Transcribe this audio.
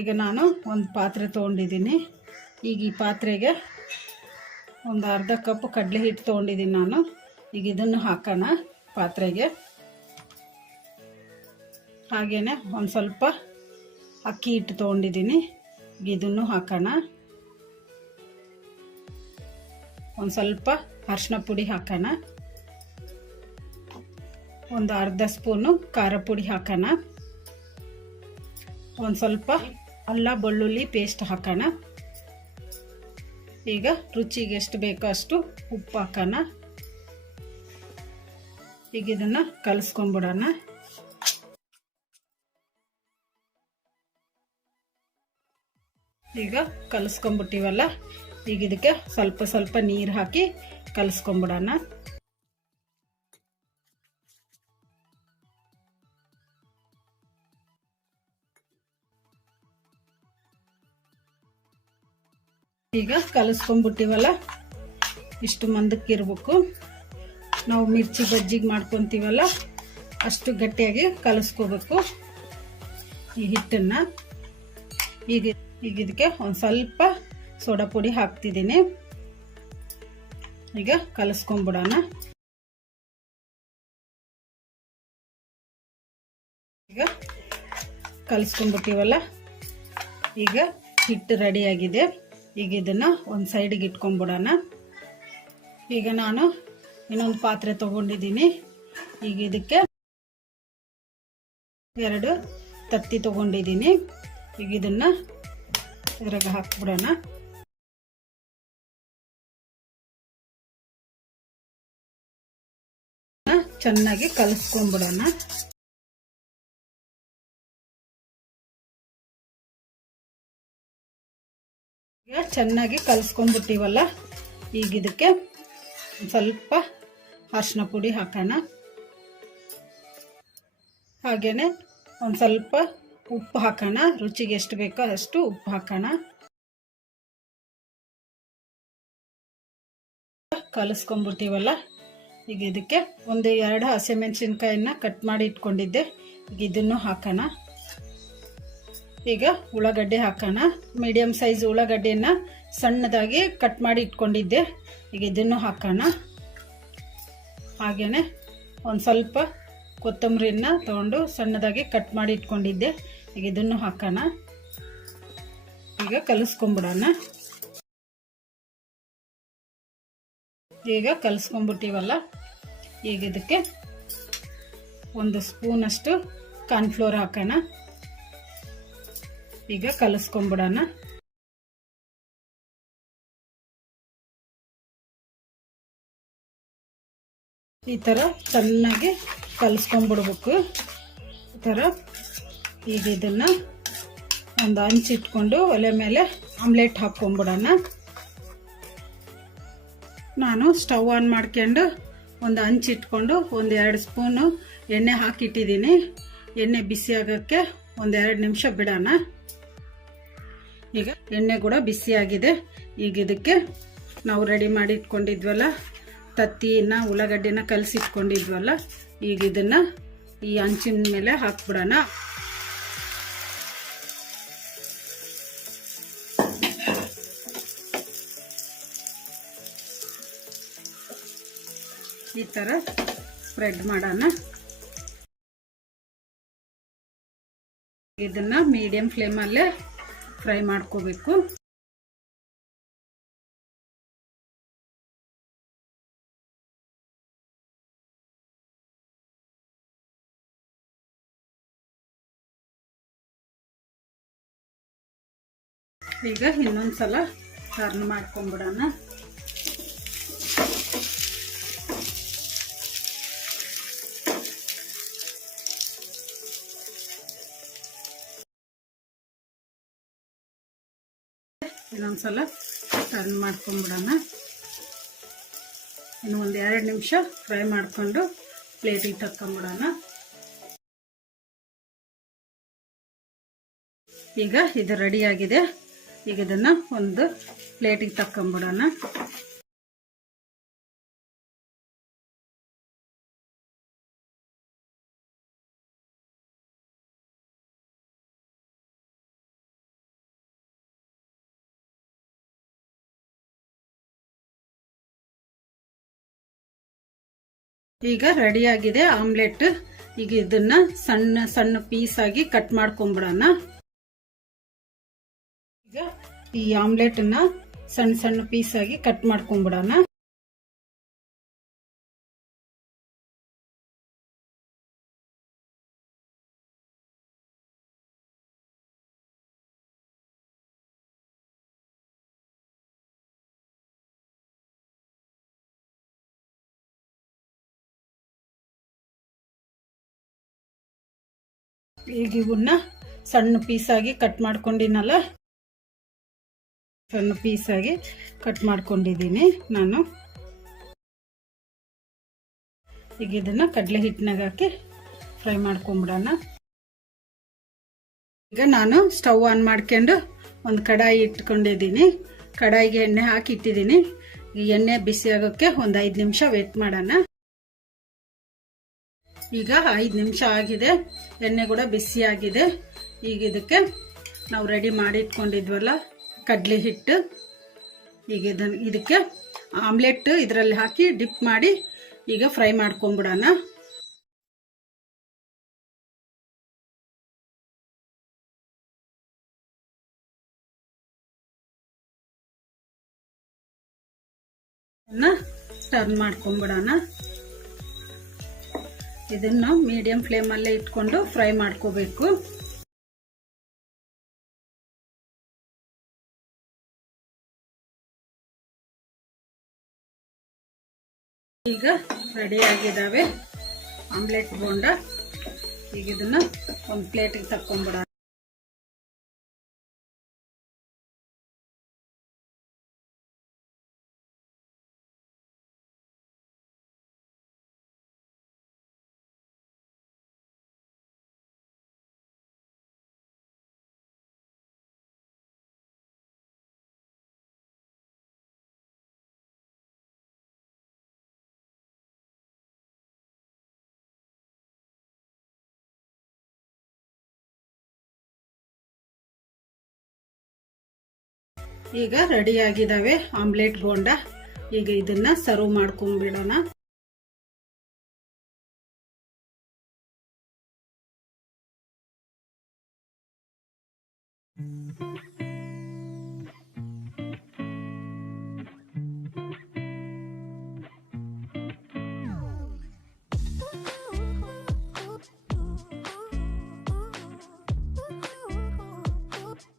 ಈಗ ನಾನು ಒಂದು ಪಾತ್ರೆ ತೊಗೊಂಡಿದ್ದೀನಿ ಈಗ ಈ ಪಾತ್ರೆಗೆ ಒಂದು ಅರ್ಧ ಕಪ್ ಕಡಲೆ ಹಿಟ್ಟು ತೊಗೊಂಡಿದ್ದೀನಿ ನಾನು ಈಗ ಇದನ್ನು ಹಾಕೋಣ ಪಾತ್ರೆಗೆ ಹಾಗೆಯೇ ಒಂದು ಸ್ವಲ್ಪ ಅಕ್ಕಿ ಹಿಟ್ಟು ತೊಗೊಂಡಿದ್ದೀನಿ ಈಗ ಇದನ್ನು ಹಾಕೋಣ ಒಂದು ಸ್ವಲ್ಪ ಅರಿಶಿನ ಪುಡಿ ಹಾಕೋಣ ಒಂದು ಅರ್ಧ ಸ್ಪೂನು ಖಾರ ಪುಡಿ ಹಾಕೋಣ ಒಂದು ಸ್ವಲ್ಪ ಅಲ್ಲ ಬೆಳ್ಳುಳ್ಳಿ ಪೇಸ್ಟ್ ಹಾಕೋಣ ಈಗ ರುಚಿಗೆ ಎಷ್ಟು ಬೇಕೋ ಅಷ್ಟು ಉಪ್ಪು ಹಾಕೋಣ ಈಗ ಇದನ್ನು ಕಲಸ್ಕೊಂಬಿಡೋಣ ಈಗ ಕಲಸ್ಕೊಂಬಿಟ್ಟಿವಲ್ಲ ಈಗ ಇದಕ್ಕೆ ಸ್ವಲ್ಪ ಸ್ವಲ್ಪ ನೀರು ಹಾಕಿ ಕಲಸ್ಕೊಂಬಿಡೋಣ ಈಗ ಕಲಸ್ಕೊಂಡ್ಬಿಟ್ಟಿವಲ್ಲ ಇಷ್ಟು ಮಂದಕ್ಕೆ ನಾವು ಮಿರ್ಚಿ ಬಜ್ಜಿಗೆ ಮಾಡ್ಕೊತೀವಲ್ಲ ಅಷ್ಟು ಗಟ್ಟಿಯಾಗಿ ಕಲಸ್ಕೋಬೇಕು ಈ ಹಿಟ್ಟನ್ನು ಈಗ ಈಗ ಇದಕ್ಕೆ ಒಂದು ಸ್ವಲ್ಪ ಸೋಡಾ ಪುಡಿ ಹಾಕ್ತಿದ್ದೀನಿ ಈಗ ಕಲಿಸ್ಕೊಂಬಿಡೋಣ ಈಗ ಕಲಸ್ಕೊಂಬಿಟ್ಟಿವಲ್ಲ ಈಗ ಹಿಟ್ಟು ಆಗಿದೆ ಈಗ ಇದನ್ನು ಒಂದು ಸೈಡಿಗೆ ಇಟ್ಕೊಂಬಿಡೋಣ ಈಗ ನಾನು ಇನ್ನೊಂದು ಪಾತ್ರೆ ತೊಗೊಂಡಿದ್ದೀನಿ ಈಗ ಇದಕ್ಕೆ ಎರಡು ತತ್ತಿ ತೊಗೊಂಡಿದ್ದೀನಿ ಈಗ ಇದನ್ನು ಇದ್ರಾಗ ಹಾಕ್ಬಿಡೋಣ ಚೆನ್ನಾಗಿ ಕಲಿಸ್ಕೊಂಡ್ಬಿಡೋಣ ಚೆನ್ನಾಗಿ ಕಲಿಸ್ಕೊಂಡ್ಬಿಟ್ಟಿವಲ್ಲ ಈಗ ಇದಕ್ಕೆ ಸ್ವಲ್ಪ ಅರಿಶಿನ ಪುಡಿ ಹಾಕೋಣ ಹಾಗೆಯೇ ಒಂದು ಸ್ವಲ್ಪ ಉಪ್ಪು ಹಾಕೋಣ ರುಚಿಗೆ ಎಷ್ಟು ಬೇಕೋ ಅಷ್ಟು ಉಪ್ಪು ಹಾಕೋಣ ಕಲಿಸ್ಕೊಂಡ್ಬಿಟ್ಟಿವಲ್ಲ ಈಗ ಇದಕ್ಕೆ ಒಂದು ಎರಡು ಹಸಿಮೆಣಸಿನ್ಕಾಯನ್ನ ಕಟ್ ಮಾಡಿ ಇಟ್ಕೊಂಡಿದ್ದೆ ಈಗ ಇದನ್ನು ಹಾಕೋಣ ಈಗ ಉಳ್ಳಾಗಡ್ಡೆ ಹಾಕೋಣ ಮೀಡಿಯಮ್ ಸೈಜ್ ಉಳ್ಳಾಗಡ್ಡೆಯನ್ನು ಸಣ್ಣದಾಗಿ ಕಟ್ ಮಾಡಿ ಇಟ್ಕೊಂಡಿದ್ದೆ ಈಗ ಇದನ್ನು ಹಾಕೋಣ ಹಾಗೇ ಒಂದು ಸ್ವಲ್ಪ ಕೊತ್ತಂಬರಿನ ತಗೊಂಡು ಸಣ್ಣದಾಗಿ ಕಟ್ ಮಾಡಿ ಇಟ್ಕೊಂಡಿದ್ದೆ ಈಗ ಇದನ್ನು ಹಾಕೋಣ ಈಗ ಕಲಿಸ್ಕೊಂಬಿಡೋಣ ಈಗ ಕಲಿಸ್ಕೊಂಡ್ಬಿಟ್ಟಿವಲ್ಲ ಈಗ ಇದಕ್ಕೆ ಒಂದು ಸ್ಪೂನಷ್ಟು ಕಾರ್ನ್ಫ್ಲೋರ್ ಹಾಕೋಣ ಈಗ ಕಲಿಸ್ಕೊಂಬಿಡೋಣ ಈ ಥರ ಚೆನ್ನಾಗಿ ಕಲಿಸ್ಕೊಂಡ್ಬಿಡ್ಬೇಕು ಈ ಥರ ಈಗ ಇದನ್ನು ಒಂದು ಹಂಚಿಟ್ಕೊಂಡು ಒಲೆ ಮೇಲೆ ಆಮ್ಲೆಟ್ ಹಾಕ್ಕೊಂಬಿಡೋಣ ನಾನು ಸ್ಟವ್ ಆನ್ ಮಾಡ್ಕೊಂಡು ಒಂದು ಹಂಚಿಟ್ಕೊಂಡು ಒಂದು ಎರಡು ಸ್ಪೂನು ಎಣ್ಣೆ ಹಾಕಿಟ್ಟಿದ್ದೀನಿ ಎಣ್ಣೆ ಬಿಸಿ ಆಗೋಕ್ಕೆ ಒಂದು ಎರಡು ನಿಮಿಷ ಬಿಡೋಣ ಈಗ ಎಣ್ಣೆ ಕೂಡ ಬಿಸಿಯಾಗಿದೆ ಈಗ ಇದಕ್ಕೆ ನಾವು ರೆಡಿ ಮಾಡಿ ಇಟ್ಕೊಂಡಿದ್ವಲ್ಲ ತತ್ತಿನ ಉಳ್ಳಾಗಡ್ಡಿನ ಕಲಸಿಟ್ಕೊಂಡಿದ್ವಲ್ಲ ಈಗ ಇದನ್ನು ಈ ಹಂಚಿನ ಮೇಲೆ ಹಾಕ್ಬಿಡೋಣ ಈ ತರ ಸ್ಪ್ರೆಡ್ ಮಾಡೋಣ ಇದನ್ನ ಮೀಡಿಯಂ ಫ್ಲೇಮಲ್ಲೇ ಫ್ರೈ ಮಾಡ್ಕೋಬೇಕು ಈಗ ಇನ್ನೊಂದು ಸಲ ಟರ್ನ್ ಮಾಡ್ಕೊಂಬಿಡೋಣ ಇನ್ನೊಂದ್ಸಲ ಟರ್ನ್ ಮಾಡ್ಕೊಂಡ್ಬಿಡೋಣ ಇನ್ನು ಒಂದು ಎರಡು ನಿಮಿಷ ಫ್ರೈ ಮಾಡಿಕೊಂಡು ಪ್ಲೇಟಿಗೆ ತಕ್ಕೊಂಬಿಡೋಣ ಈಗ ಇದು ರೆಡಿಯಾಗಿದೆ ಈಗ ಇದನ್ನು ಒಂದು ಪ್ಲೇಟಿಗೆ ತಕ್ಕೊಂಬಿಡೋಣ ಈಗ ರೆಡಿ ಆಗಿದೆ ಆಮ್ಲೆಟ್ ಈಗ ಇದನ್ನ ಸಣ್ಣ ಸಣ್ಣ ಪೀಸ್ ಆಗಿ ಕಟ್ ಮಾಡ್ಕೊಂಬಿಡೋಣ ಈಗ ಈ ಆಮ್ಲೆಟ್ ಅನ್ನ ಸಣ್ಣ ಸಣ್ಣ ಪೀಸ್ ಆಗಿ ಕಟ್ ಮಾಡ್ಕೊಂಬಿಡೋಣ ಈಗ ಇವನ್ನ ಸಣ್ಣ ಪೀಸಾಗಿ ಕಟ್ ಮಾಡ್ಕೊಂಡಿನಲ್ಲ ಸಣ್ಣ ಪೀಸಾಗಿ ಕಟ್ ಮಾಡ್ಕೊಂಡಿದ್ದೀನಿ ನಾನು ಈಗ ಇದನ್ನ ಕಡಲೆ ಹಿಟ್ಟಿನಾಗ ಹಾಕಿ ಫ್ರೈ ಮಾಡ್ಕೊಂಬಿಡೋಣ ಈಗ ನಾನು ಸ್ಟವ್ ಆನ್ ಮಾಡ್ಕೊಂಡು ಒಂದು ಕಡಾಯಿ ಇಟ್ಕೊಂಡಿದ್ದೀನಿ ಕಡಾಯಿಗೆ ಎಣ್ಣೆ ಹಾಕಿ ಇಟ್ಟಿದ್ದೀನಿ ಎಣ್ಣೆ ಬಿಸಿ ಆಗೋಕ್ಕೆ ಒಂದು ಐದು ನಿಮಿಷ ವೇಟ್ ಮಾಡೋಣ ಈಗ ಐದು ನಿಮಿಷ ಆಗಿದೆ ಎಣ್ಣೆ ಕೂಡ ಬಿಸಿಯಾಗಿದೆ ಈಗ ಇದಕ್ಕೆ ನಾವು ರೆಡಿ ಮಾಡಿ ಇಟ್ಕೊಂಡಿದ್ವಲ್ಲ ಕಡ್ಲೆ ಹಿಟ್ಟು ಈಗ ಇದನ್ನು ಇದಕ್ಕೆ ಆಮ್ಲೆಟ್ ಇದರಲ್ಲಿ ಹಾಕಿ ಡಿಪ್ ಮಾಡಿ ಈಗ ಫ್ರೈ ಮಾಡ್ಕೊಂಬಿಡೋಣ ಟರ್ನ್ ಮಾಡ್ಕೊಂಬಿಡೋಣ ಇದನ್ನು ಮೀಡಿಯಂ ಫ್ಲೇಮಲ್ಲೇ ಇಟ್ಕೊಂಡು ಫ್ರೈ ಮಾಡ್ಕೋಬೇಕು ಈಗ ರೆಡಿ ಆಗಿದ್ದಾವೆ ಆಮ್ಲೆಟ್ ಬೋಂಡ ಈಗ ಇದನ್ನು ಒಂದು ಪ್ಲೇಟಿಗೆ ತಕ್ಕೊಂಬಿಡ ಈಗ ರೆಡಿಯಾಗಿದ್ದಾವೆ ಆಮ್ಲೆಟ್ ಬೋಂಡ ಈಗ ಇದನ್ನು ಸರ್ವ್ ಮಾಡ್ಕೊಂಡ್ಬಿಡೋಣ